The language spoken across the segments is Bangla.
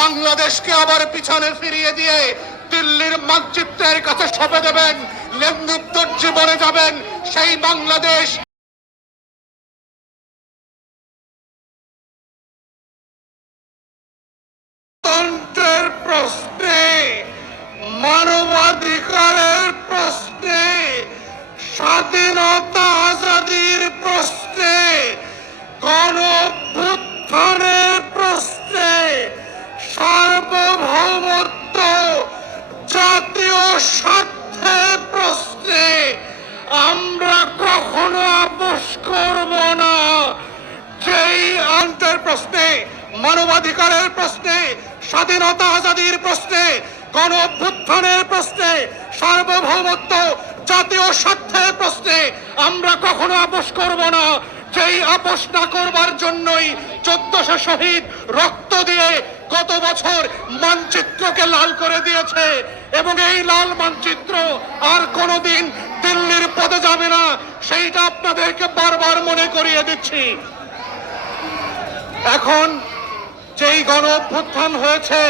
বাংলাদেশকে আবার পিছনে ফিরিয়ে দিয়ে দিল্লির মানচিত্রের কাছে সঁপে দেবেন লেন্দুত্তর জীবনে যাবেন সেই বাংলাদেশ। প্রশ্নে, মানবাধিকারের প্রশ্নে, স্বাধীনতা আজাদির স্বার্থের প্রশ্নে আমরা কখনো আপোষ করব না। যেই আন্তর প্রশ্নে, মানবাধিকারের প্রশ্নে, স্বাধীনতা আজাদির প্রশ্নে গণ অভ্যুত্থানের প্রশ্নে, সার্বভৌমত্ব জাতীয় স্বার্থের প্রশ্নে আমরা কখনো আপোষ করব না। যেই আপোষ না করবার জন্যই চোদ্দশো শহীদ রক্ত দিয়ে গত বছর মানচিত্রকে লাল করে দিয়েছে। এবং এই লাল মানচিত্র আর কোনোদিন দিল্লির পদে যাবে না, সেইটা আপনাদেরকে বারবার মনে করিয়ে দিচ্ছি। এখন যেই গণ অভ্যুত্থান হয়েছে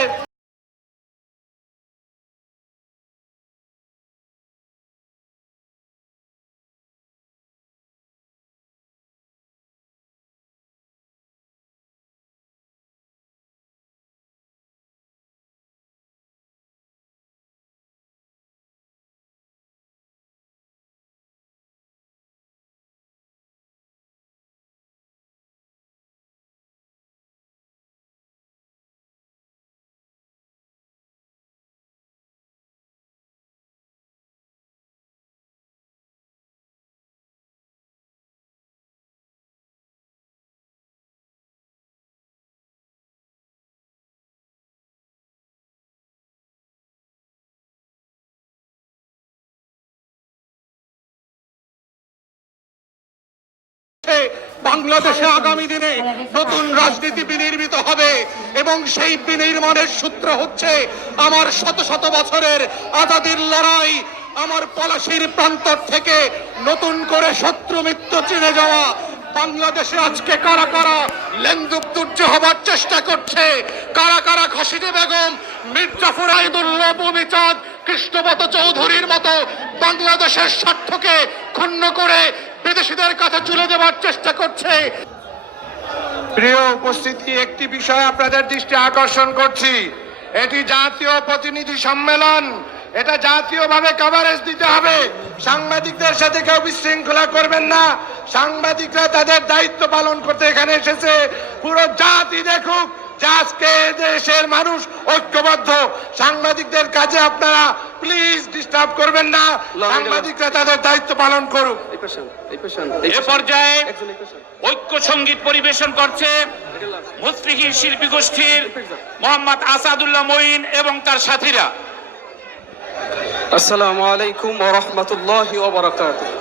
বাংলাদেশে আগামী দিনে নতুন রাজনীতি বিনির্মিত হবে এবং সেই বিনির্মাণের সূত্র হচ্ছে আমার শত শত বছরের আজাদির লড়াই, আমার পলাশির প্রান্তর থেকে নতুন করে শত্রু মিত্র চিনে যাওয়া। বাংলাদেশে আজকে কারা কারা লেন্দুপ্তুর্য হবার চেষ্টা করছে? কারা কারা খসিদে বেগম মির্জাফর আইদুল্লাহ বমিচাঁদ কৃষ্ণপত চৌধুরীর মতো বাংলাদেশের স্বার্থকে ক্ষুণ্ণ করে বিদেশিদের কাছে তুলে দেওয়ার চেষ্টা করছে। প্রিয় উপস্থিতি, একটি বিষয় আপনাদের দৃষ্টি আকর্ষণ করছি। এটি জাতীয় প্রতিনিধি সম্মেলন। এটা জাতীয়ভাবে কভারেজ দিতে হবে। সাংবাদিকদের সাথে কেউ বিশৃঙ্খলা করবেন না। সাংবাদিকরা তাদের দায়িত্ব পালন করতে এখানে এসেছে। পুরো জাতি দেখুক আজকে দেশের মানুষ ঐক্যবদ্ধ। সাংবাদিকদের কাজে আপনারা প্লিজ ডিস্টার্ব করবেন না। সাংবাদিকরা তাদের দায়িত্ব পালন করুক। এ পর্যায়ে ঐক্য সংগীত পরিবেশন করছে মুসলিহি শিল্পী গোষ্ঠীর মোহাম্মদ আসাদুল্লাহ মঈন এবং তার সাথীরা। আসসালামু আলাইকুম ওয়া রাহমাতুল্লাহি ওয়া বারাকাতুহু।